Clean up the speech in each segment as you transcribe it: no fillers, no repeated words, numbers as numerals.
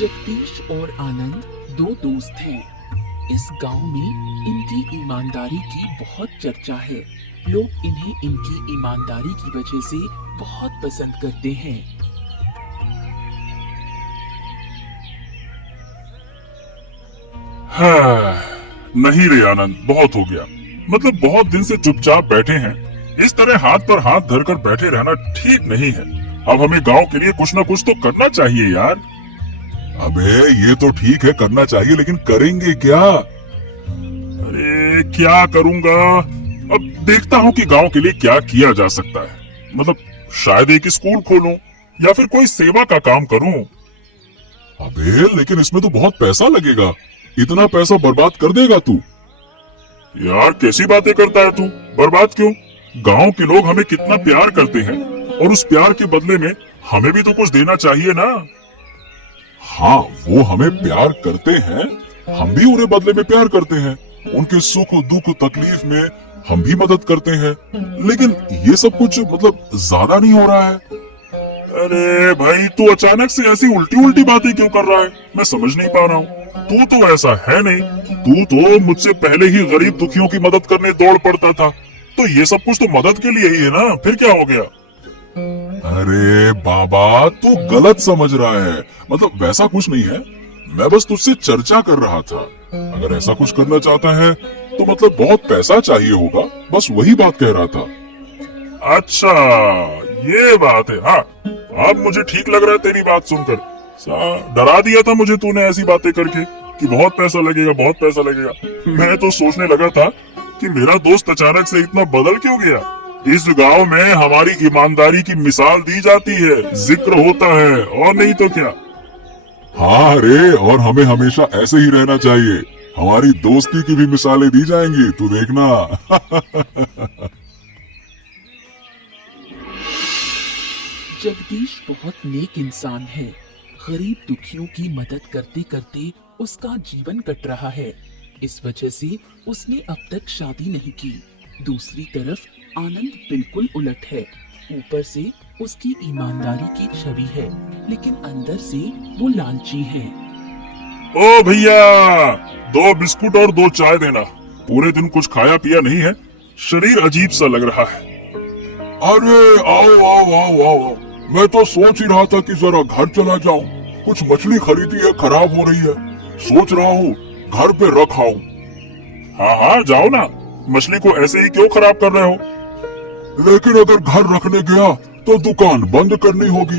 जगदीश और आनंद दो दोस्त हैं। इस गांव में इनकी ईमानदारी की बहुत चर्चा है। लोग इन्हें इनकी ईमानदारी की वजह से बहुत पसंद करते हैं। हाँ, नहीं रे आनंद, बहुत हो गया। मतलब बहुत दिन से चुपचाप बैठे हैं। इस तरह हाथ पर हाथ धरकर बैठे रहना ठीक नहीं है। अब हमें गांव के लिए कुछ न कुछ तो करना चाहिए यार। अबे ये तो ठीक है, करना चाहिए, लेकिन करेंगे क्या? अरे क्या करूंगा? अब देखता हूँ कि गांव के लिए क्या किया जा सकता है। मतलब शायद एक स्कूल खोलूं या फिर कोई सेवा का काम करूं। अबे लेकिन इसमें तो बहुत पैसा लगेगा। इतना पैसा बर्बाद कर देगा तू? यार कैसी बातें करता है तू? बर्बाद क्यों? गांव के लोग हमें कितना प्यार करते हैं और उस प्यार के बदले में हमें भी तो कुछ देना चाहिए ना। हाँ, वो हमें प्यार करते हैं, हम भी उन्हें बदले में प्यार करते हैं। उनके सुख दुख तकलीफ में हम भी मदद करते हैं। लेकिन ये सब कुछ मतलब ज्यादा नहीं हो रहा है। अरे भाई, तू अचानक से ऐसी उल्टी उल्टी बातें क्यों कर रहा है? मैं समझ नहीं पा रहा हूँ। तू तो ऐसा है नहीं। तू तो मुझसे पहले ही गरीब दुखियों की मदद करने दौड़ पड़ता था। तो ये सब कुछ तो मदद के लिए ही है ना, फिर क्या हो गया? अरे बाबा, तू गलत समझ रहा है। मतलब वैसा कुछ नहीं है। मैं बस तुझसे चर्चा कर रहा था। अगर ऐसा कुछ करना चाहता है तो मतलब बहुत पैसा चाहिए होगा, बस वही बात कह रहा था। अच्छा, ये बात है। हाँ, अब मुझे ठीक लग रहा है तेरी बात सुनकर। डरा दिया था मुझे तूने ऐसी बातें करके कि बहुत पैसा लगेगा, बहुत पैसा लगेगा। मैं तो सोचने लगा था कि मेरा दोस्त अचानक से इतना बदल क्यों गया। इस गांव में हमारी ईमानदारी की मिसाल दी जाती है, जिक्र होता है, और नहीं तो क्या। हाँ रे, और हमें हमेशा ऐसे ही रहना चाहिए। हमारी दोस्ती की भी मिसालें दी जाएंगी, तू देखना। जगदीश बहुत नेक इंसान है। गरीब दुखियों की मदद करते करते उसका जीवन कट रहा है। इस वजह से उसने अब तक शादी नहीं की। दूसरी तरफ आनंद बिल्कुल उलट है। ऊपर से उसकी ईमानदारी की छवि है, लेकिन अंदर से वो लालची है। ओ भैया, 2 बिस्कुट और 2 चाय देना। पूरे दिन कुछ खाया पिया नहीं है, शरीर अजीब सा लग रहा है। अरे आओ आओ आओ आओ, मैं तो सोच ही रहा था कि जरा घर चला जाऊं। कुछ मछली खरीदी है, खराब हो रही है। सोच रहा हूँ घर पे रख आऊं। हाँ हाँ, जाओ ना। मछली को ऐसे ही क्यों खराब कर रहे हो? लेकिन अगर घर रखने गया तो दुकान बंद करनी होगी।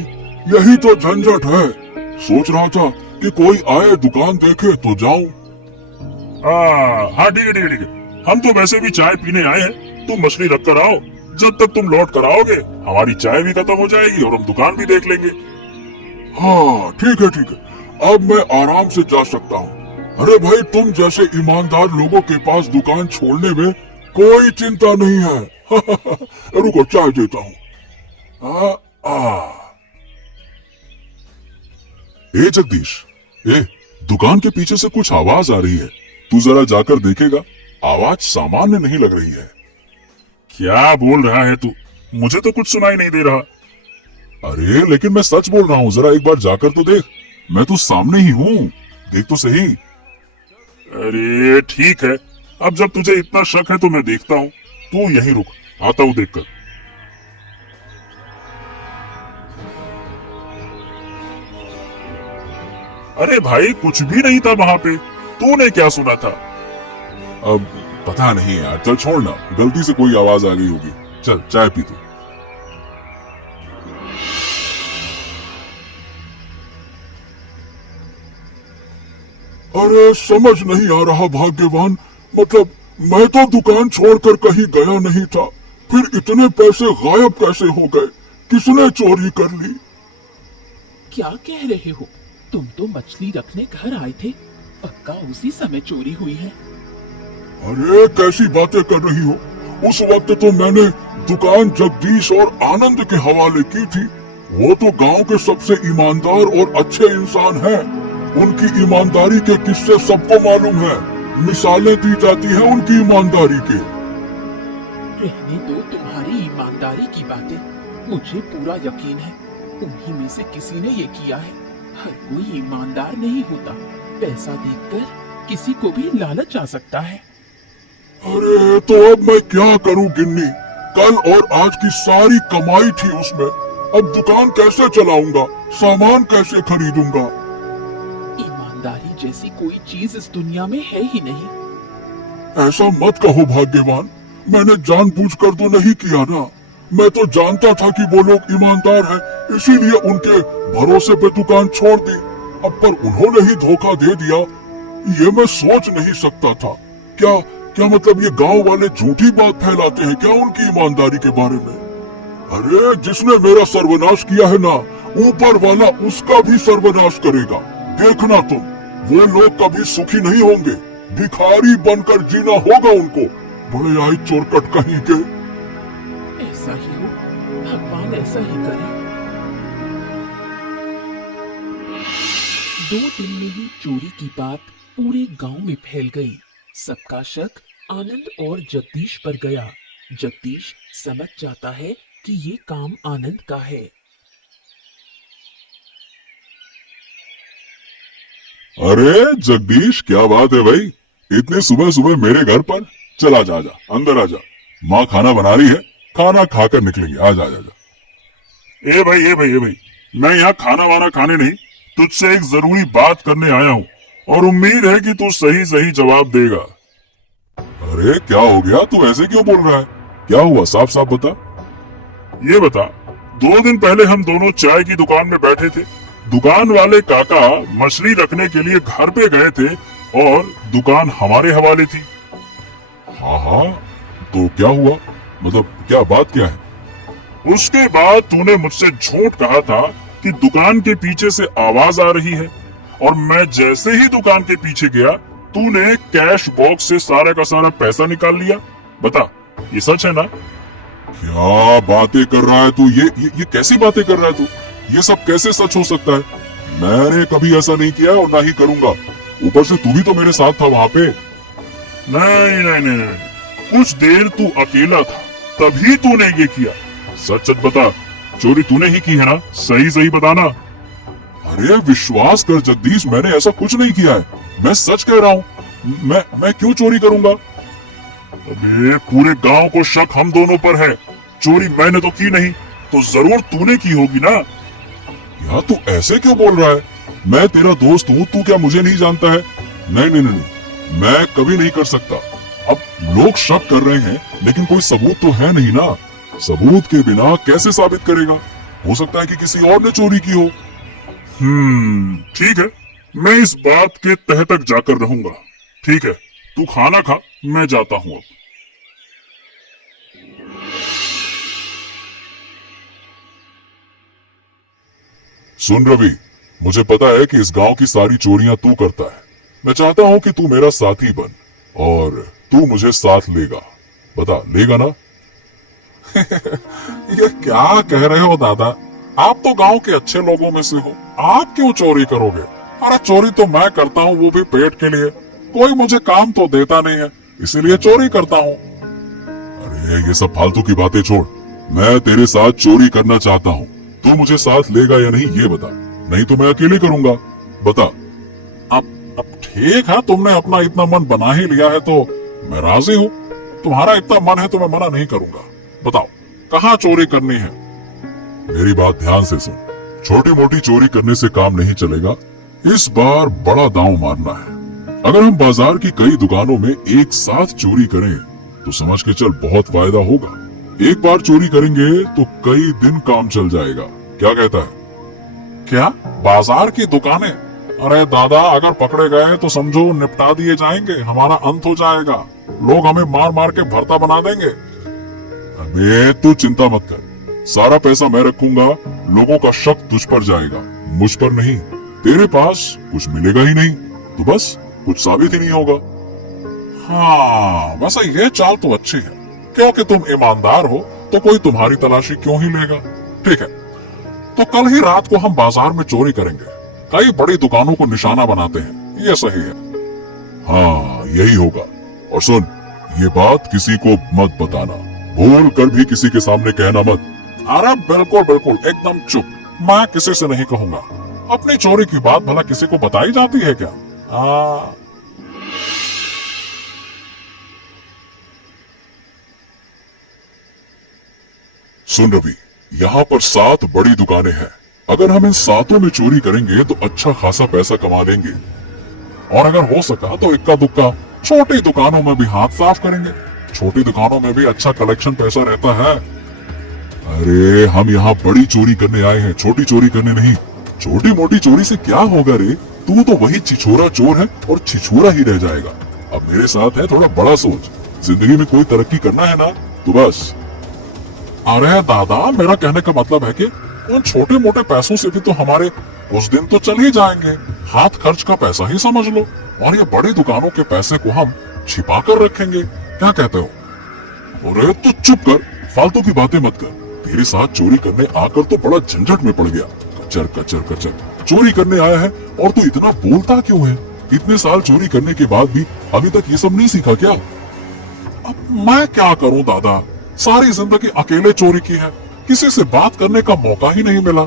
यही तो झंझट है। सोच रहा था कि कोई आए दुकान देखे तो जाऊं। हाँ ठीक है ठीक है ठीक है। हम तो वैसे भी चाय पीने आए हैं। तुम मछली रख कर आओ। जब तक तुम लौट कर आओगे हमारी चाय भी खत्म हो जाएगी और हम दुकान भी देख लेंगे। हाँ ठीक है ठीक है, अब मैं आराम से जा सकता हूँ। अरे भाई, तुम जैसे ईमानदार लोगों के पास दुकान छोड़ने में कोई चिंता नहीं है। रुको, चाय देता हूँ। ए जगदीश, दुकान के पीछे से कुछ आवाज आ रही है। तू जरा जाकर देखेगा। आवाज सामान्य नहीं लग रही है। क्या बोल रहा है तू? मुझे तो कुछ सुनाई नहीं दे रहा। अरे लेकिन मैं सच बोल रहा हूँ, जरा एक बार जाकर तो देख। मैं तो सामने ही हूँ, देख तो सही। अरे ठीक है, अब जब तुझे इतना शक है तो मैं देखता हूँ। तू यहीं रुक, आता हूँ देखकर। अरे भाई, कुछ भी नहीं था वहाँ पे। तूने क्या सुना था? अब पता नहीं यार, चल छोड़ना, गलती से कोई आवाज आ गई होगी। चल चाय पी तू। अरे समझ नहीं आ रहा भाग्यवान, मतलब मैं तो दुकान छोड़कर कहीं गया नहीं था, फिर इतने पैसे गायब कैसे हो गए? किसने चोरी कर ली? क्या कह रहे हो? तुम तो मछली रखने घर आए थे। पक्का उसी समय चोरी हुई है। अरे कैसी बातें कर रही हो? उस वक्त तो मैंने दुकान जगदीश और आनंद के हवाले की थी। वो तो गांव के सबसे ईमानदार और अच्छे इंसान हैं। उनकी ईमानदारी के किस्से सबको मालूम है। मिसालें दी जाती हैं उनकी ईमानदारी के। रहने दो तुम्हारी ईमानदारी की बातें। मुझे पूरा यकीन है उन्हीं में से किसी ने ये किया है। हर कोई ईमानदार नहीं होता। पैसा देखकर किसी को भी लालच आ सकता है। अरे तो अब मैं क्या करूं गिन्नी? कल और आज की सारी कमाई थी उसमें। अब दुकान कैसे चलाऊंगा? सामान कैसे खरीदूंगा? ईमानदारी जैसी कोई चीज इस दुनिया में है ही नहीं। ऐसा मत कहो भाग्यवान, मैंने जानबूझकर तो नहीं किया ना। मैं तो जानता था कि वो लोग ईमानदार हैं, इसीलिए उनके भरोसे पे दुकान छोड़ दी। अब पर उन्होंने ही धोखा दे दिया, ये मैं सोच नहीं सकता था। क्या क्या मतलब ये गांव वाले झूठी बात फैलाते हैं क्या उनकी ईमानदारी के बारे में? अरे जिसने मेरा सर्वनाश किया है ना, ऊपर वाला उसका भी सर्वनाश करेगा। देखना तुम, वो लोग कभी सुखी नहीं होंगे, भिखारी बनकर जीना होगा उनको। बड़े आई चोरकट कहीं के। ऐसा ही हो, भगवान ऐसा ही करे। 2 दिन में ही चोरी की बात पूरे गांव में फैल गई। सबका शक आनंद और जगदीश पर गया। जगदीश समझ जाता है कि ये काम आनंद का है। अरे जगदीश, क्या बात है भाई, इतने सुबह सुबह मेरे घर पर? चल आजा आजा, अंदर आजा, माँ खाना बना रही है, खाना खाकर निकलेंगे। आजा आजा आजा। ए भाई, मैं यहाँ खाना वाना खाने नहीं, तुझसे एक जरूरी बात करने आया हूँ और उम्मीद है कि तू सही सही जवाब देगा। अरे क्या हो गया, तू ऐसे क्यों बोल रहा है? क्या हुआ, साफ साफ बता। ये बता, 2 दिन पहले हम दोनों चाय की दुकान में बैठे थे। दुकान वाले काका मछली रखने के लिए घर पे गए थे और दुकान हमारे हवाले थी। हाँ हाँ, तो क्या हुआ, मतलब क्या बात क्या है? उसके बाद तूने मुझसे झूठ कहा था कि दुकान के पीछे से आवाज आ रही है, और मैं जैसे ही दुकान के पीछे गया, तूने कैश बॉक्स से सारा का सारा पैसा निकाल लिया। बता, ये सच है ना? क्या बातें कर रहा है तू? ये कैसी बातें कर रहा है तू? ये सब कैसे सच हो सकता है? मैंने कभी ऐसा नहीं किया और ना ही करूंगा। ऊपर से तू भी तो मेरे साथ था वहाँ पे। नहीं, कुछ देर तू अकेला था, तभी तूने ये किया। सच सच बता, चोरी तूने ही की है ना? सही सही बताना। अरे विश्वास कर जगदीश, मैंने ऐसा कुछ नहीं किया है, मैं सच कह रहा हूँ। मैं क्यों चोरी करूंगा? अबे पूरे गांव को शक हम दोनों पर है। चोरी मैंने तो की नहीं, तो जरूर तूने की होगी ना? यार तू ऐसे क्यों बोल रहा है? मैं तेरा दोस्त हूँ, तू क्या मुझे नहीं जानता है? नहीं, मैं कभी नहीं कर सकता। अब लोग शक कर रहे हैं, लेकिन कोई सबूत तो है नहीं ना। सबूत के बिना कैसे साबित करेगा? हो सकता है कि किसी और ने चोरी की हो। ठीक है, मैं इस बात के तह तक जाकर रहूंगा। ठीक है, तू खाना खा, मैं जाता हूँ अब। सुन रवि, मुझे पता है कि इस गांव की सारी चोरियां तू करता है। मैं चाहता हूं कि तू मेरा साथी बन और तू मुझे साथ लेगा। बता, लेगा ना? ये क्या कह रहे हो दादा? आप तो गांव के अच्छे लोगों में से हो, आप क्यों चोरी करोगे? अरे चोरी तो मैं करता हूँ, वो भी पेट के लिए। कोई मुझे काम तो देता नहीं है, इसीलिए चोरी करता हूँ। अरे ये सब फालतू की बातें छोड़, मैं तेरे साथ चोरी करना चाहता हूँ। तू मुझे साथ लेगा या नहीं ये बता, नहीं तो मैं अकेले करूंगा। बता। अब ठीक है, तुमने अपना इतना मन बना ही लिया है तो मैं राजी हूँ। तुम्हारा इतना मन है तो मैं मना नहीं करूंगा। बताओ, कहाँ चोरी करनी है? मेरी बात ध्यान से सुन, छोटी मोटी चोरी करने से काम नहीं चलेगा। इस बार बड़ा दांव मारना है। अगर हम बाजार की कई दुकानों में एक साथ चोरी करें तो समझ के चल बहुत फायदा होगा। एक बार चोरी करेंगे तो कई दिन काम चल जाएगा। क्या कहता है? क्या बाजार की दुकानें? अरे दादा, अगर पकड़े गए तो समझो निपटा दिए जाएंगे, हमारा अंत हो जाएगा। लोग हमें मार मार के भरता बना देंगे। अबे तू चिंता मत कर, सारा पैसा मैं रखूंगा। लोगों का शक तुझ पर जाएगा, मुझ पर नहीं। तेरे पास कुछ मिलेगा ही नहीं, तो बस कुछ साबित ही नहीं होगा। हाँ, वैसे ये चाल तो अच्छी है, क्योंकि तुम ईमानदार हो तो कोई तुम्हारी तलाशी क्यों ही लेगा। ठीक है, तो कल ही रात को हम बाजार में चोरी करेंगे। कई बड़ी दुकानों को निशाना बनाते हैं, ये सही है। हाँ, यही होगा। और सुन, ये बात किसी को मत बताना, भूल कर भी किसी के सामने कहना मत। अरे बिल्कुल बिल्कुल, एकदम चुप, मैं किसी से नहीं कहूंगा। अपनी चोरी की बात भला किसी को बताई जाती है क्या? हाँ। सुन रवि, यहाँ पर 7 बड़ी दुकानें हैं। अगर हम इन 7 में चोरी करेंगे तो अच्छा खासा पैसा कमा लेंगे, और अगर हो सका तो इक्का दुक्का छोटी दुकानों में भी हाथ साफ करेंगे। छोटी दुकानों में भी अच्छा कलेक्शन पैसा रहता है। अरे हम यहाँ बड़ी चोरी करने आए हैं, छोटी चोरी करने नहीं। छोटी मोटी चोरी से क्या होगा रे? तू तो वही छिछोरा चोर है और छिछोरा ही रह जाएगा। अब मेरे साथ है थोड़ा बड़ा सोच। जिंदगी में कोई तरक्की करना है ना तो बस। अरे दादा, मेरा कहने का मतलब है कि उन छोटे मोटे पैसों से भी तो हमारे कुछ दिन तो चल ही जाएंगे। हाथ खर्च का पैसा ही समझ लो, और ये बड़ी दुकानों के पैसे को हम छिपा कर रखेंगे। क्या कहते हो? अरे तू चुप कर, फालतू की बातें मत कर। तेरे साथ चोरी करने आकर तो बड़ा झंझट में पड़ गया। कचर कचर कचर चोरी करने आया है और तू इतना बोलता क्यों है? इतने साल चोरी करने के बाद भी अभी तक ये सब नहीं सीखा क्या? अब मैं क्या करूं दादा, सारी जिंदगी अकेले चोरी की है, किसी से बात करने का मौका ही नहीं मिला।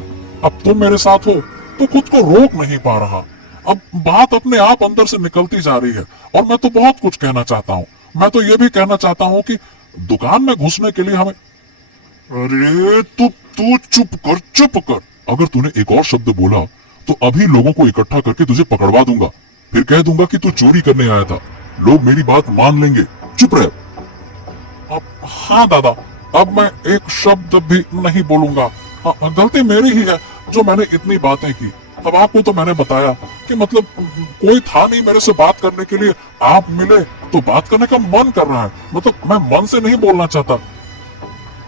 अब तुम मेरे साथ हो तो खुद को रोक नहीं पा रहा। अब बात अपने आप अंदर से निकलती जा रही है, और मैं तो बहुत कुछ कहना चाहता हूँ। मैं तो ये भी कहना चाहता हूँ कि दुकान में घुसने के लिए हमें। अरे तू चुप कर, चुप कर। अगर तूने एक और शब्द बोला तो अभी लोगों को इकट्ठा करके तुझे पकड़वा दूंगा। फिर कह दूंगा कि तू चोरी करने आया था। लोग मेरी बात मान लेंगे। चुप रह। अब हाँ दादा, अब मैं एक शब्द भी नहीं बोलूंगा। गलती मेरी ही है जो मैंने इतनी बातें की। अब आपको तो मैंने बताया कि मतलब कोई था नहीं मेरे से बात करने के लिए। आप मिले तो बात करने का मन कर रहा है, मतलब मैं मन से नहीं बोलना चाहता।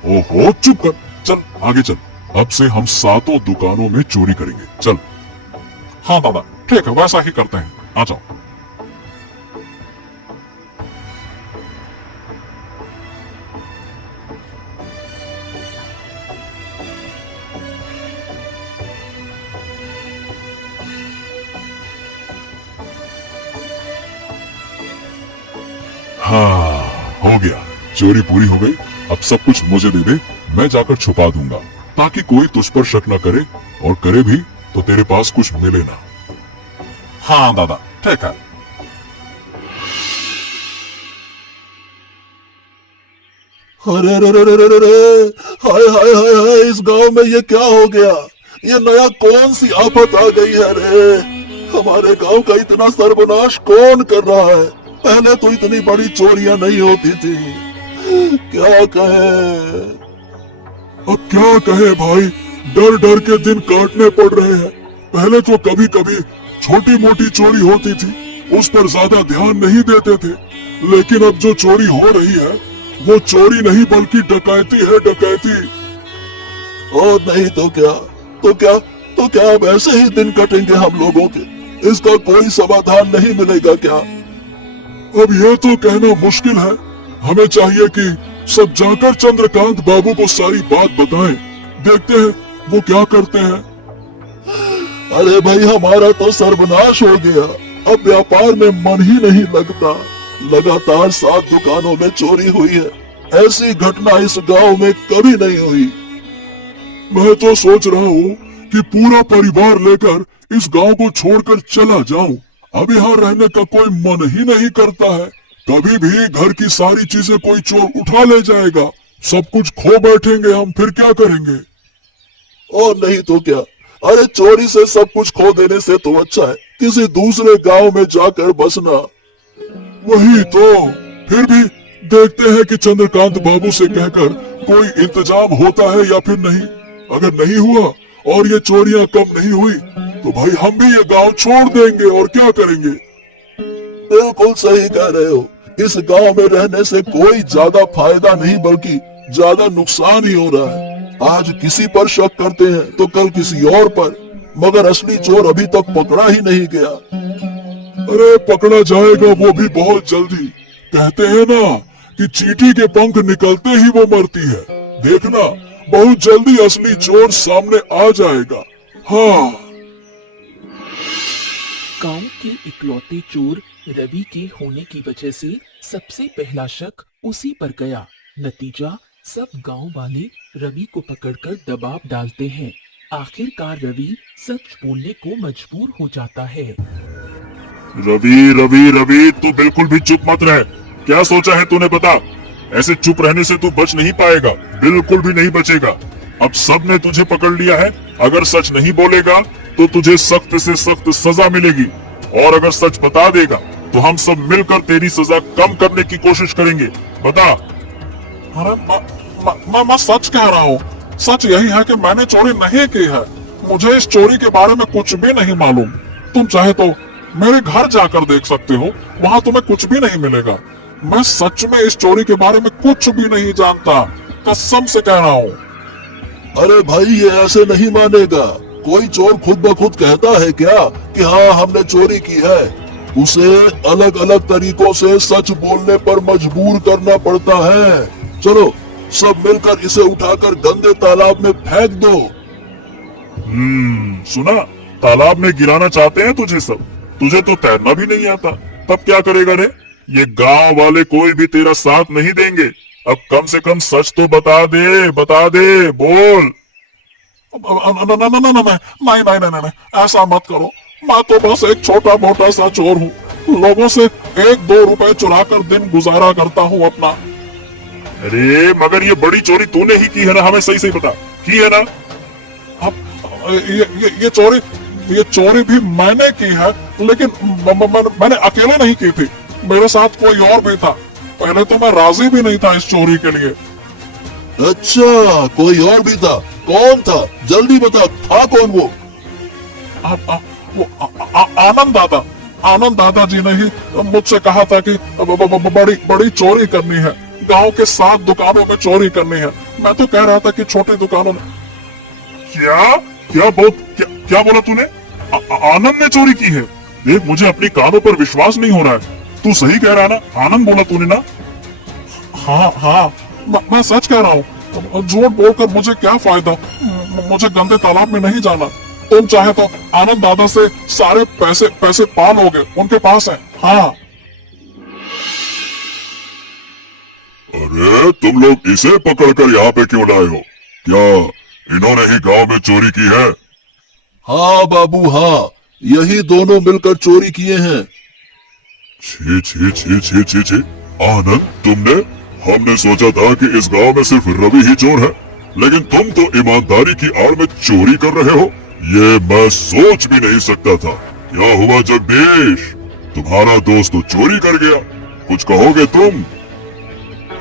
ओहो चुप कर, चल आगे चल। अब से हम 7 दुकानों में चोरी करेंगे, चल। हाँ दादा, ठीक है, वैसा ही करते हैं। आ जाओ। हाँ, हो गया, चोरी पूरी हो गई। अब सब कुछ मुझे दे दे, मैं जाकर छुपा दूंगा, ताकि कोई तुझ पर शक न करे, और करे भी तो तेरे पास कुछ मिले ना। हाँ दादा, ठीक है। अरे रे रे रे रे रे रे, हाय हाय हाय हाय, इस गांव में ये क्या हो गया? ये नया कौन सी आफत आ गई है रे? हमारे गांव का इतना सर्वनाश कौन कर रहा है? पहले तो इतनी बड़ी चोरियां नहीं होती थी। क्या कहे? अब क्या कहे भाई, डर डर के दिन काटने पड़ रहे हैं। पहले तो कभी कभी छोटी मोटी चोरी होती थी, उस पर ज्यादा ध्यान नहीं देते थे। लेकिन अब जो चोरी हो रही है वो चोरी नहीं बल्कि डकैती है, डकैती। और नहीं तो क्या, तो क्या अब ऐसे ही दिन कटेंगे हम लोगों के? इसका कोई समाधान नहीं मिलेगा क्या? अब ये तो कहना मुश्किल है। हमें चाहिए कि सब जाकर चंद्रकांत बाबू को सारी बात बताएं। देखते हैं वो क्या करते हैं। अरे भाई, हमारा तो सर्वनाश हो गया। अब व्यापार में मन ही नहीं लगता। लगातार 7 दुकानों में चोरी हुई है। ऐसी घटना इस गांव में कभी नहीं हुई। मैं तो सोच रहा हूँ कि पूरा परिवार लेकर इस गांव को छोड़कर चला जाऊं। अब यहाँ रहने का कोई मन ही नहीं करता है। कभी भी घर की सारी चीजें कोई चोर उठा ले जाएगा, सब कुछ खो बैठेंगे हम, फिर क्या करेंगे? और नहीं तो क्या। अरे चोरी से सब कुछ खो देने से तो अच्छा है किसी दूसरे गांव में जाकर बसना। वही तो, फिर भी देखते हैं कि चंद्रकांत बाबू से कहकर कोई इंतजाम होता है या फिर नहीं। अगर नहीं हुआ और ये चोरियां कम नहीं हुई तो भाई हम भी ये गांव छोड़ देंगे, और क्या करेंगे। बिल्कुल सही कह रहे हो। इस गांव में रहने से कोई ज्यादा फायदा नहीं बल्कि ज्यादा नुकसान ही हो रहा है। आज किसी पर शक करते हैं तो कल किसी और पर, मगर असली चोर अभी तक पकड़ा ही नहीं गया। अरे पकड़ा जाएगा वो भी बहुत जल्दी। कहते हैं ना कि चींटी के पंख निकलते ही वो मरती है। देखना बहुत जल्दी असली चोर सामने आ जाएगा। हाँ। गांव के इकलौते चोर रवि के होने की वजह से सबसे पहला शक उसी पर गया। नतीजा, सब गांव वाले रवि को पकड़कर दबाव डालते हैं। आखिरकार रवि सच बोलने को मजबूर हो जाता है। रवि रवि रवि, तू बिल्कुल भी चुप मत रह। क्या सोचा है तूने, बता। ऐसे चुप रहने से तू बच नहीं पाएगा, बिल्कुल भी नहीं बचेगा। अब सब ने तुझे पकड़ लिया है। अगर सच नहीं बोलेगा तो तुझे सख्त से सख्त सजा मिलेगी, और अगर सच बता देगा तो हम सब मिलकर तेरी सजा कम करने की कोशिश करेंगे। बता। अरे मैं सच कह रहा हूँ। सच यही है कि मैंने चोरी नहीं की है। मुझे इस चोरी के बारे में कुछ भी नहीं मालूम। तुम चाहे तो मेरे घर जाकर देख सकते हो, वहाँ तुम्हें कुछ भी नहीं मिलेगा। मैं सच में इस चोरी के बारे में कुछ भी नहीं जानता, कसम से कह रहा हूँ। अरे भाई, ये ऐसे नहीं मानेगा। कोई चोर खुद ब खुद कहता है क्या कि हाँ हमने चोरी की है? उसे अलग अलग तरीकों से सच बोलने पर मजबूर करना पड़ता है। चलो सब मिलकर इसे उठाकर गंदे तालाब में फेंक दो। सुना, तालाब में गिराना चाहते हैं तुझे सब। तुझे तो तैरना भी नहीं आता, तब क्या करेगा रे? ये गांव वाले कोई भी तेरा साथ नहीं देंगे। अब कम से कम सच तो बता दे, बोल। नहीं, ऐसा मत करो। मैं तो बस एक छोटा मोटा सा चोर हूँ। लोगों से 1-2 रुपए चुरा कर दिन गुजारा करता हूँ अपना। अरे मगर ये बड़ी चोरी तूने ही की है ना? हमें सही सही बता, की है ना? अब ये चोरी भी मैंने की है, लेकिन मैंने अकेले नहीं की थी। मेरे साथ कोई और भी था। पहले तो मैं राजी भी नहीं था इस चोरी के लिए। अच्छा, कोई और भी था? कौन था? जल्दी बता, था कौन वो? आनंद दादाजी ने ही मुझसे कहा था कि बड़ी चोरी करनी है। गांव के 7 दुकानों में चोरी करनी है। मैं तो कह रहा था कि छोटी दुकानों में। क्या बोला तूने? आनंद ने चोरी की है? देख, मुझे अपनी कानों पर विश्वास नहीं हो रहा है। तू सही कह रहा है ना? आनंद बोला तूने ना? हाँ, मैं सच कह रहा हूँ। झूठ बोलकर मुझे क्या फायदा? मुझे गंदे तालाब में नहीं जाना। तुम चाहे तो आनंद दादा से सारे पैसे पा लोगे, उनके पास है। हाँ। अरे तुम लोग इसे पकड़कर यहाँ पे क्यों लाए हो? क्या इन्होंने ही गांव में चोरी की है? हाँ बाबू, हाँ, यही दोनों मिलकर चोरी किए हैं। छी छी छी छी छी छी। आनंद, हमने सोचा था कि इस गांव में सिर्फ रवि ही चोर है, लेकिन तुम तो ईमानदारी की आड़ में चोरी कर रहे हो। ये मैं सोच भी नहीं सकता था। क्या हुआ जगदीश? तुम्हारा दोस्त तो चोरी कर गया, कुछ कहोगे तुम?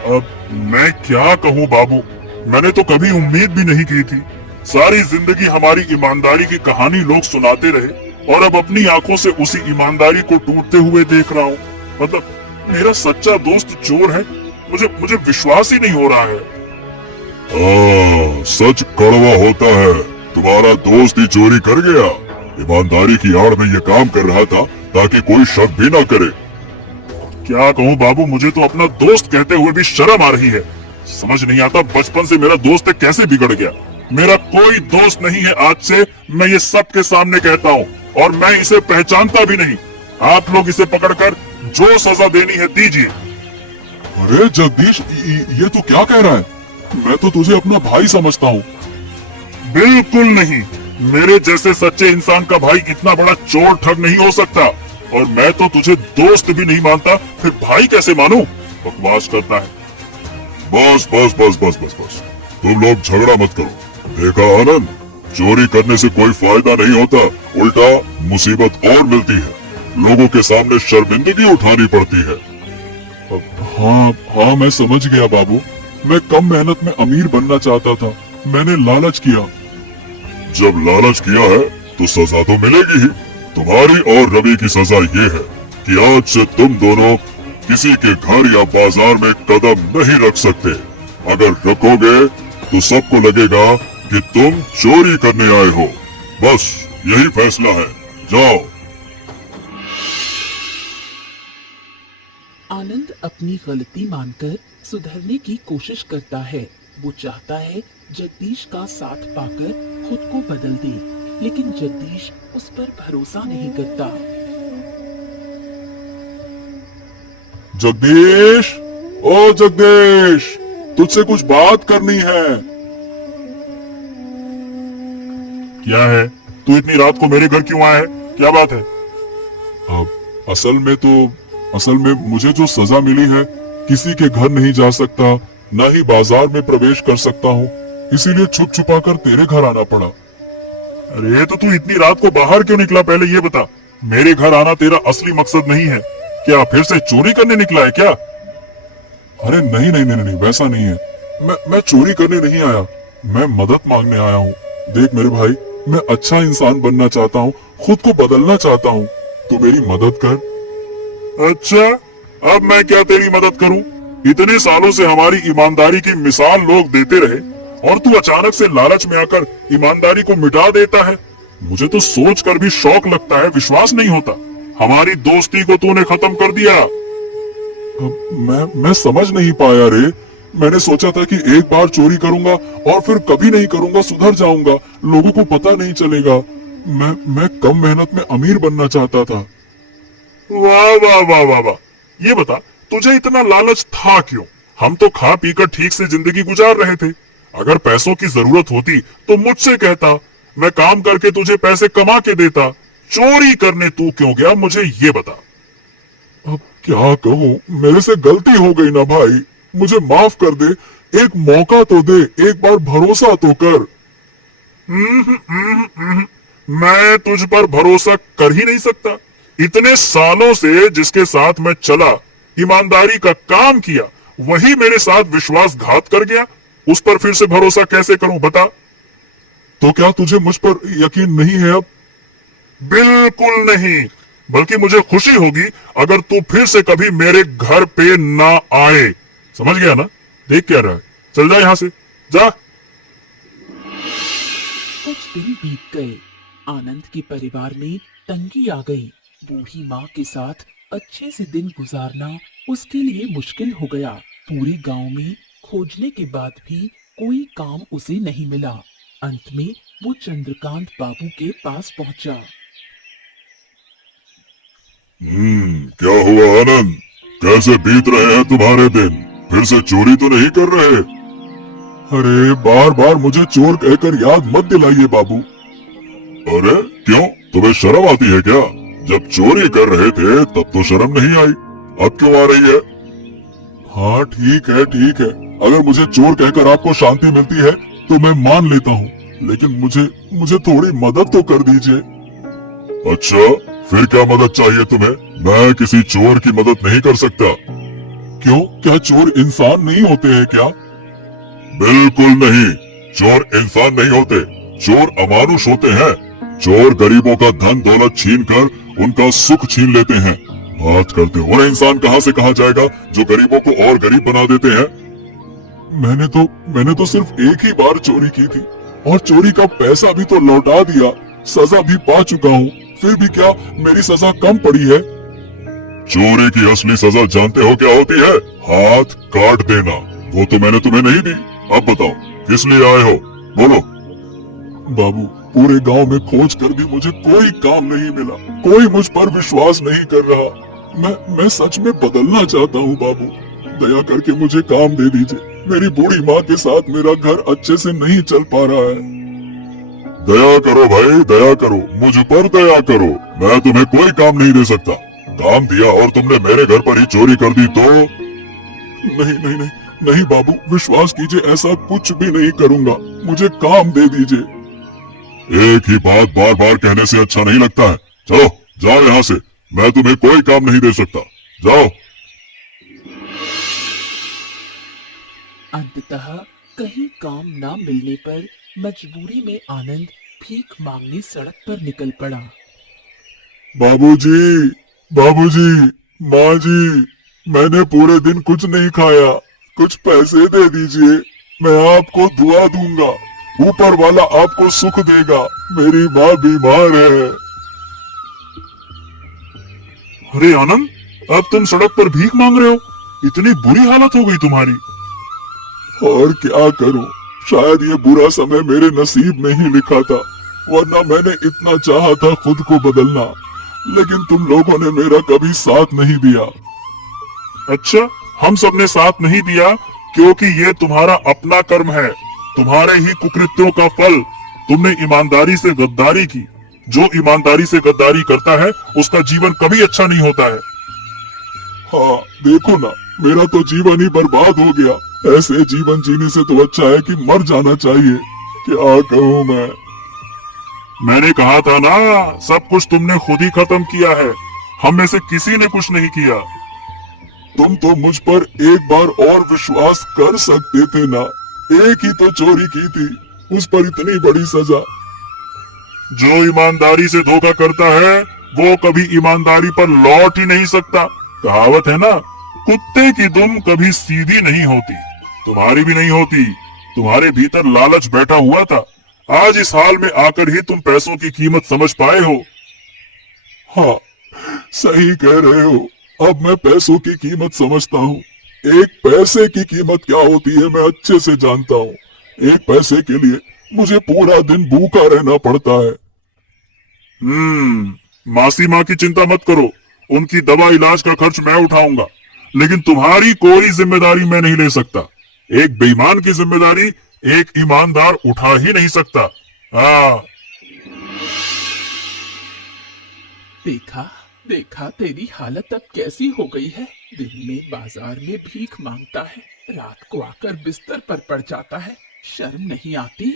अब मैं क्या कहूँ बाबू, मैंने तो कभी उम्मीद भी नहीं की थी। सारी जिंदगी हमारी ईमानदारी की कहानी लोग सुनाते रहे, और अब अपनी आंखों से उसी ईमानदारी को टूटते हुए देख रहा हूँ। मतलब मेरा सच्चा दोस्त चोर है, मुझे विश्वास ही नहीं हो रहा है। सच कड़वा होता है। तुम्हारा दोस्त ही चोरी कर गया। ईमानदारी की आड़ में ये काम कर रहा था ताकि कोई शक भी ना करे। क्या कहूँ बाबू, मुझे तो अपना दोस्त कहते हुए भी शर्म आ रही है। समझ नहीं आता बचपन से मेरा दोस्त कैसे बिगड़ गया। मेरा कोई दोस्त नहीं है, आज से मैं ये सबके सामने कहता हूँ, और मैं इसे पहचानता भी नहीं। आप लोग इसे पकड़कर जो सजा देनी है दीजिए। अरे जगदीश, ये तो क्या कह रहा है? मैं तो तुझे अपना भाई समझता हूँ। बिल्कुल नहीं, मेरे जैसे सच्चे इंसान का भाई इतना बड़ा चोर ठग नहीं हो सकता, और मैं तो तुझे दोस्त भी नहीं मानता, फिर भाई कैसे मानूं? बकवास करता है। बस बस बस बस बस बस, तुम लोग झगड़ा मत करो। देखा आनंद, चोरी करने से कोई फायदा नहीं होता, उल्टा मुसीबत और मिलती है। लोगों के सामने शर्मिंदगी उठानी पड़ती है। हाँ, मैं समझ गया बाबू। मैं कम मेहनत में अमीर बनना चाहता था, मैंने लालच किया। जब लालच किया है तो सजा तो मिलेगी ही। तुम्हारी और रवि की सजा ये है कि आज से तुम दोनों किसी के घर या बाजार में कदम नहीं रख सकते। अगर रखोगे तो सबको लगेगा कि तुम चोरी करने आए हो। बस यही फैसला है, जाओ। आनंद अपनी गलती मानकर सुधरने की कोशिश करता है। वो चाहता है जगदीश का साथ पाकर खुद को बदल दे, लेकिन जगदीश उस पर भरोसा नहीं करता। जगदीश, ओ जगदीश, तुझसे कुछ बात करनी है। क्या है? तू इतनी रात को मेरे घर क्यों आया है? क्या बात है? अब असल में मुझे जो सजा मिली है, किसी के घर नहीं जा सकता, न ही बाजार में प्रवेश कर सकता हूँ, इसीलिए छुप छुपा कर तेरे घर आना पड़ा। अरे तो तू इतनी रात को बाहर क्यों निकला? पहले ये बता। मेरे घर आना तेरा असली मकसद नहीं है क्या? फिर से चोरी करने निकला है क्या? अरे नहीं नहीं नहीं नहीं, वैसा नहीं है। मैं चोरी करने नहीं आया, मैं मदद मांगने आया हूँ। देख मेरे भाई, मैं अच्छा इंसान बनना चाहता हूँ, खुद को बदलना चाहता हूँ, तू मेरी मदद कर। अच्छा, अब मैं क्या तेरी मदद करूं? इतने सालों से हमारी ईमानदारी की मिसाल लोग देते रहे और तू अचानक से लालच में आकर ईमानदारी को मिटा देता है। मुझे तो सोच कर भी शौक लगता है, विश्वास नहीं होता। हमारी दोस्ती को तूने खत्म कर दिया। मैं समझ नहीं पाया रे। मैंने सोचा था कि एक बार चोरी करूंगा और फिर कभी नहीं करूंगा, सुधर जाऊंगा, लोगों को पता नहीं चलेगा। मैं कम मेहनत में अमीर बनना चाहता था। वाह वाह वाह वाह वाह। ये बता, तुझे इतना लालच था क्यों? हम तो खा पीकर ठीक से जिंदगी गुजार रहे थे। अगर पैसों की जरूरत होती तो मुझसे कहता, मैं काम करके तुझे पैसे कमा के देता। चोरी करने तू क्यों गया, मुझे ये बता। अब क्या कहूँ, मेरे से गलती हो गई ना भाई, मुझे माफ कर दे। एक मौका तो दे, एक बार भरोसा तो कर। मैं तुझ पर भरोसा कर ही नहीं सकता। इतने सालों से जिसके साथ मैं चला, ईमानदारी का काम किया, वही मेरे साथ विश्वासघात कर गया। उस पर फिर से भरोसा कैसे करूं, बता। तो क्या तुझे मुझ पर यकीन नहीं है अब? बिल्कुल नहीं, बल्कि मुझे खुशी होगी अगर तू फिर से कभी मेरे घर पे ना आए। समझ गया ना? देख क्या रहा है, चल जा यहां से, जा। कुछ दिन बीत गए। आनंद के परिवार में तंगी आ गई। बूढ़ी माँ के साथ अच्छे से दिन गुजारना उसके लिए मुश्किल हो गया। पूरे गांव में खोजने के बाद भी कोई काम उसे नहीं मिला। अंत में वो चंद्रकांत बाबू के पास पहुंचा। क्या हुआ आनंद? कैसे बीत रहे हैं तुम्हारे दिन? फिर से चोरी तो नहीं कर रहे? अरे बार बार मुझे चोर कहकर याद मत दिलाइए बाबू। अरे क्यों, तुम्हें शर्म आती है क्या? जब चोरी कर रहे थे तब तो शर्म नहीं आई, अब क्यों आ रही है? हाँ ठीक है ठीक है, अगर मुझे चोर कहकर आपको शांति मिलती है तो मैं मान लेता हूँ, लेकिन मुझे थोड़ी मदद तो कर दीजिए। अच्छा, फिर क्या मदद चाहिए तुम्हें? मैं किसी चोर की मदद नहीं कर सकता। क्यों, क्या चोर इंसान नहीं होते हैं क्या? बिल्कुल नहीं, चोर इंसान नहीं होते, चोर अमानुष होते हैं। चोर गरीबों का धन दौलत छीन कर उनका सुख छीन लेते हैं। बात करते हो ना, इंसान कहाँ से कहाँ जाएगा जो गरीबों को और गरीब बना देते हैं। मैंने तो सिर्फ एक ही बार चोरी की थी और चोरी का पैसा भी तो लौटा दिया, सजा भी पा चुका हूँ, फिर भी क्या मेरी सजा कम पड़ी है? चोरी की असली सजा जानते हो क्या होती है? हाथ काट देना। वो तो मैंने तुम्हें नहीं दी। अब बताओ किस लिए आए हो, बोलो। बाबू, पूरे गांव में खोज कर भी मुझे कोई काम नहीं मिला, कोई मुझ पर विश्वास नहीं कर रहा। मैं सच में बदलना चाहता हूँ बाबू, दया करके मुझे काम दे दीजिए। मेरी बूढ़ी माँ के साथ मेरा घर अच्छे से नहीं चल पा रहा है। दया करो भाई, दया करो, मुझ पर दया करो। मैं तुम्हें कोई काम नहीं दे सकता। काम दिया और तुमने मेरे घर पर ही चोरी कर दी तो? नहीं नहीं नहीं नहीं बाबू, विश्वास कीजिए, ऐसा कुछ भी नहीं करूंगा, मुझे काम दे दीजिए। एक ही बात बार बार कहने से अच्छा नहीं लगता है। चलो जाओ यहाँ से, मैं तुम्हें कोई काम नहीं दे सकता, जाओ। अंततः कहीं काम ना मिलने पर मजबूरी में आनंद भीख मांगने सड़क पर निकल पड़ा। बाबूजी, बाबूजी, माँ जी, मैंने पूरे दिन कुछ नहीं खाया, कुछ पैसे दे दीजिए, मैं आपको दुआ दूंगा, ऊपर वाला आपको सुख देगा, मेरी माँ बीमार है। अरे आनंद, अब तुम सड़क पर भीख मांग रहे हो? इतनी बुरी हालत हो गई तुम्हारी? और क्या करूं, शायद ये बुरा समय मेरे नसीब में ही लिखा था, वरना मैंने इतना चाहा था खुद को बदलना, लेकिन तुम लोगों ने मेरा कभी साथ नहीं दिया। अच्छा, हम सबने साथ नहीं दिया क्योंकि ये तुम्हारा अपना कर्म है, तुम्हारे ही कुकृत्यों का फल। तुमने ईमानदारी से गद्दारी की। जो ईमानदारी से गद्दारी करता है उसका जीवन कभी अच्छा नहीं होता है। हाँ देखो ना, मेरा तो जीवन ही बर्बाद हो गया। ऐसे जीवन जीने से तो अच्छा है कि मर जाना चाहिए। क्या कहूँ मैं। मैंने कहा था ना, सब कुछ तुमने खुद ही खत्म किया है, हम में से किसी ने कुछ नहीं किया। तुम तो मुझ पर एक बार और विश्वास कर सकते थे ना। एक ही तो चोरी की थी, उस पर इतनी बड़ी सजा। जो ईमानदारी से धोखा करता है वो कभी ईमानदारी पर लौट ही नहीं सकता। कहावत है ना, कुत्ते की दुम कभी सीधी नहीं होती। तुम्हारी भी नहीं होती। तुम्हारे भीतर लालच बैठा हुआ था। आज इस हाल में आकर ही तुम पैसों की कीमत समझ पाए हो। हाँ सही कह रहे हो, अब मैं पैसों की कीमत समझता हूँ। एक पैसे की कीमत क्या होती है मैं अच्छे से जानता हूँ। एक पैसे के लिए मुझे पूरा दिन भूखा रहना पड़ता है। मासी माँ की चिंता मत करो, उनकी दवा इलाज का खर्च मैं उठाऊंगा, लेकिन तुम्हारी कोई जिम्मेदारी मैं नहीं ले सकता। एक बेईमान की जिम्मेदारी एक ईमानदार उठा ही नहीं सकता। हाँ, देखा देखा तेरी हालत अब कैसी हो गई है। दिन में बाजार में भीख मांगता है, रात को आकर बिस्तर पर पड़ जाता है। शर्म नहीं आती?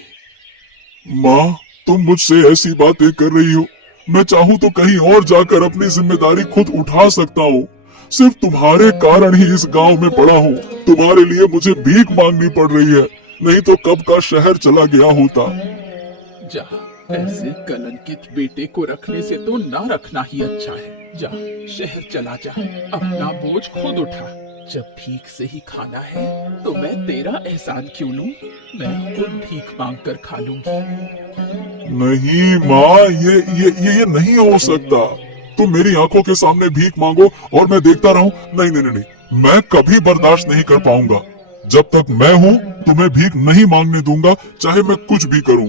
माँ तुम मुझसे ऐसी बातें कर रही हो। मैं चाहूँ तो कहीं और जाकर अपनी जिम्मेदारी खुद उठा सकता हूँ। सिर्फ तुम्हारे कारण ही इस गांव में पड़ा हूँ। तुम्हारे लिए मुझे भीख मांगनी पड़ रही है, नहीं तो कब का शहर चला गया होता। जा, ऐसे कलंकित बेटे को रखने से तो ना रखना ही अच्छा है। जा, शहर चला जा, अपना बोझ खुद उठा। जब ठीक से ही खाना है तो मैं तेरा एहसान क्यों लूं? मैं खुद भीख मांग कर खा लूंगी। नहीं माँ, ये नहीं हो सकता। तुम मेरी आंखों के सामने भीख मांगो और मैं देखता रहूं? नहीं नहीं नहीं, मैं कभी बर्दाश्त नहीं कर पाऊंगा। जब तक मैं हूँ तुम्हें भीख नहीं मांगने दूंगा, चाहे मैं कुछ भी करूं।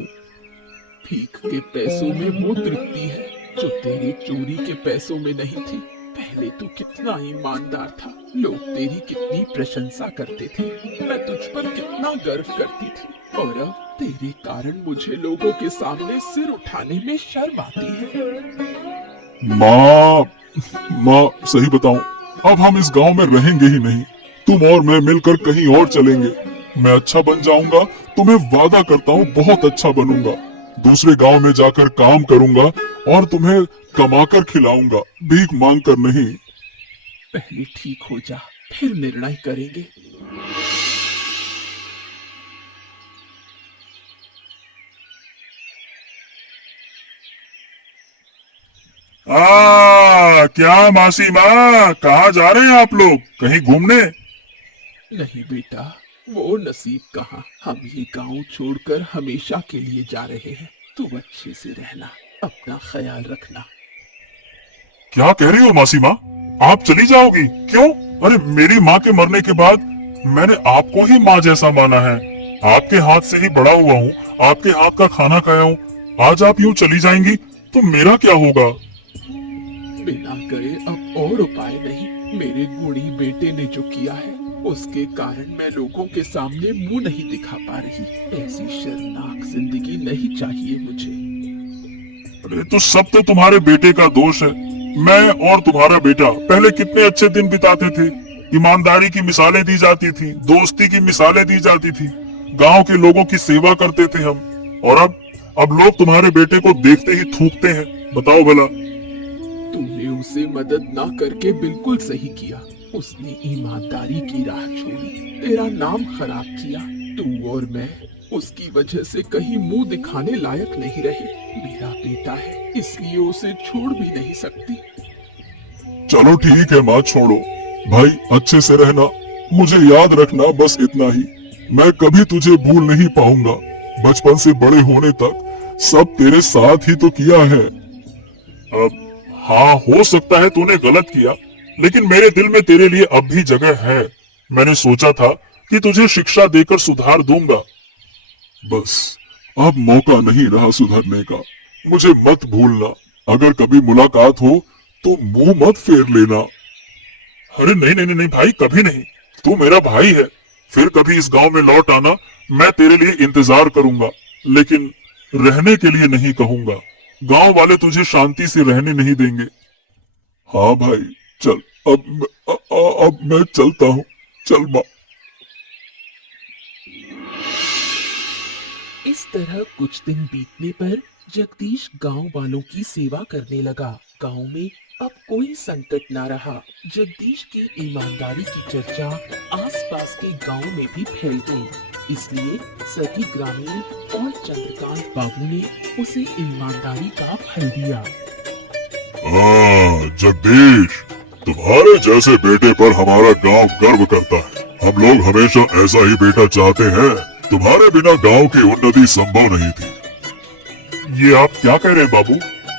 भीख के पैसों में वो तृप्ति है जो तेरे चोरी के पैसों में नहीं थी। पहले तू कितना ईमानदार था, लोग तेरी कितनी प्रशंसा करते थे, मैं तुझ पर कितना गर्व करती थी, और अब तेरे कारण मुझे लोगों के सामने सिर उठाने में शर्म आती है। माँ सही बताऊं, अब हम इस गांव में रहेंगे ही नहीं। तुम और मैं मिलकर कहीं और चलेंगे। मैं अच्छा बन जाऊंगा, तुम्हें वादा करता हूँ बहुत अच्छा बनूंगा। दूसरे गांव में जाकर काम करूंगा और तुम्हें कमाकर खिलाऊंगा, भीख मांग कर नहीं। पहले ठीक हो जा, फिर निर्णय करेंगे। क्या मासी माँ, कहाँ जा रहे हैं आप लोग? कहीं घूमने? नहीं बेटा, वो नसीब कहाँ। हम ये गांव छोड़कर हमेशा के लिए जा रहे हैं। तू अच्छे से रहना, अपना ख्याल रखना। क्या कह रही हो मासी माँ? आप चली जाओगी? क्यों? अरे मेरी माँ के मरने के बाद मैंने आपको ही माँ जैसा माना है। आपके हाथ से ही बड़ा हुआ हूँ, आपके हाथ का खाना खाया हूँ। आज आप यूँ चली जाएंगी तो मेरा क्या होगा? बिना करे अब और उपाय नहीं। मेरे गुणी बेटे ने जो किया है उसके कारण मैं लोगों के सामने मुंह नहीं दिखा पा रही। ऐसी शर्मनाक जिंदगी नहीं चाहिए मुझे। अरे तो सब तो तुम्हारे बेटे का दोष है। मैं और तुम्हारा बेटा पहले कितने अच्छे दिन बिताते थे। ईमानदारी की मिसालें दी जाती थी, दोस्ती की मिसालें दी जाती थी, गांव के लोगों की सेवा करते थे हम। और अब लोग तुम्हारे बेटे को देखते ही थूकते हैं। बताओ भला। तूने उसे मदद ना करके बिल्कुल सही किया। उसने ईमानदारी की राह छोड़ी, तेरा नाम खराब किया। तू और मैं उसकी वजह से कहीं मुंह दिखाने लायक नहीं रहे। मेरा बेटा है, इसलिए उसे छोड़ भी नहीं सकती। चलो ठीक है माँ, छोड़ो। भाई अच्छे से रहना, मुझे याद रखना, बस इतना ही। मैं कभी तुझे भूल नहीं पाऊंगा। बचपन से बड़े होने तक सब तेरे साथ ही तो किया है। अब हाँ, हो सकता है तूने गलत किया, लेकिन मेरे दिल में तेरे लिए अब भी जगह है। मैंने सोचा था कि तुझे शिक्षा देकर सुधार दूंगा। बस अब मौका नहीं रहा सुधरने का। मुझे मत भूलना। अगर कभी मुलाकात हो तो मुंह मत फेर लेना। अरे नहीं नहीं नहीं भाई, कभी नहीं। तू मेरा भाई है। फिर कभी इस गांव में लौट आना, मैं तेरे लिए इंतजार करूंगा। लेकिन रहने के लिए नहीं कहूंगा। गांव वाले तुझे शांति से रहने नहीं देंगे। हाँ भाई चल, अब मैं चलता हूँ। चल माँ। इस तरह कुछ दिन बीतने पर जगदीश गांव वालों की सेवा करने लगा। गांव में अब कोई संकट ना रहा। जगदीश की ईमानदारी की चर्चा आसपास के गांव में भी फैल गई। इसलिए सभी ग्रामीण और चंद्रकांत बाबू ने उसे ईमानदारी का फल दिया। जगदीश, तुम्हारे जैसे बेटे पर हमारा गांव गर्व करता है। हम लोग हमेशा ऐसा ही बेटा चाहते हैं। तुम्हारे बिना गांव की उन्नति संभव नहीं थी। ये आप क्या कह रहे हैं बाबू?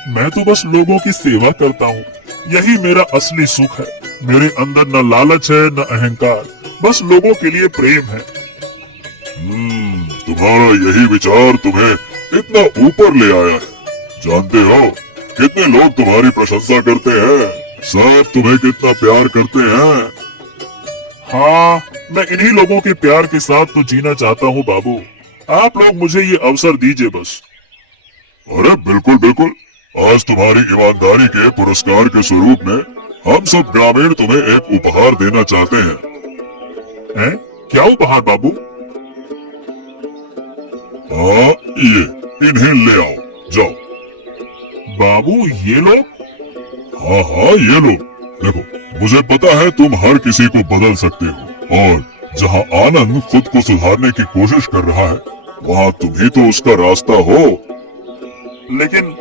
मैं तो बस लोगों की सेवा करता हूँ। यही मेरा असली सुख है। मेरे अंदर न लालच है न अहंकार, बस लोगों के लिए प्रेम है। तुम्हारा यही विचार तुम्हें इतना ऊपर ले आया है। जानते हो कितने लोग तुम्हारी प्रशंसा करते हैं, सब तुम्हें कितना प्यार करते हैं। हाँ, मैं इन्हीं लोगों के प्यार के साथ तो जीना चाहता हूँ बाबू। आप लोग मुझे ये अवसर दीजिए बस। अरे बिल्कुल बिल्कुल, आज तुम्हारी ईमानदारी के पुरस्कार के स्वरूप में हम सब ग्रामीण तुम्हें एक उपहार देना चाहते हैं। हैं? क्या उपहार बाबू? हाँ, ये इन्हें ले आओ, जाओ। बाबू ये लोग? हाँ हाँ, ये लो। देखो, मुझे पता है तुम हर किसी को बदल सकते हो, और जहाँ आनंद खुद को सुधारने की कोशिश कर रहा है, वहाँ तुम ही तो उसका रास्ता हो। लेकिन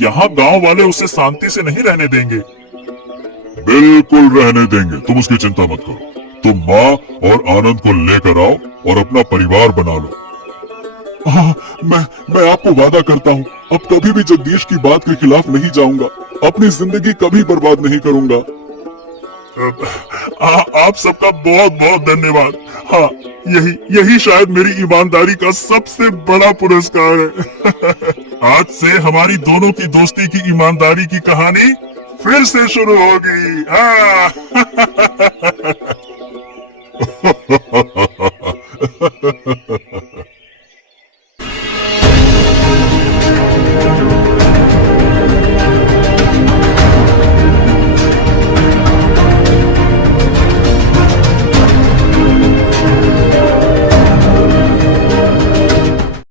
यहाँ गांव वाले उसे शांति से नहीं रहने देंगे। बिल्कुल रहने देंगे, तुम उसकी चिंता मत करो। तुम माँ और आनंद को लेकर आओ और अपना परिवार बना लो। हाँ, मैं आपको वादा करता हूँ, अब कभी भी जगदीश की बात के खिलाफ नहीं जाऊंगा। अपनी जिंदगी कभी बर्बाद नहीं करूंगा। आप सबका बहुत बहुत धन्यवाद। हाँ, यही शायद मेरी ईमानदारी का सबसे बड़ा पुरस्कार है। आज से हमारी दोनों की दोस्ती की ईमानदारी की कहानी फिर से शुरू होगी। हाँ।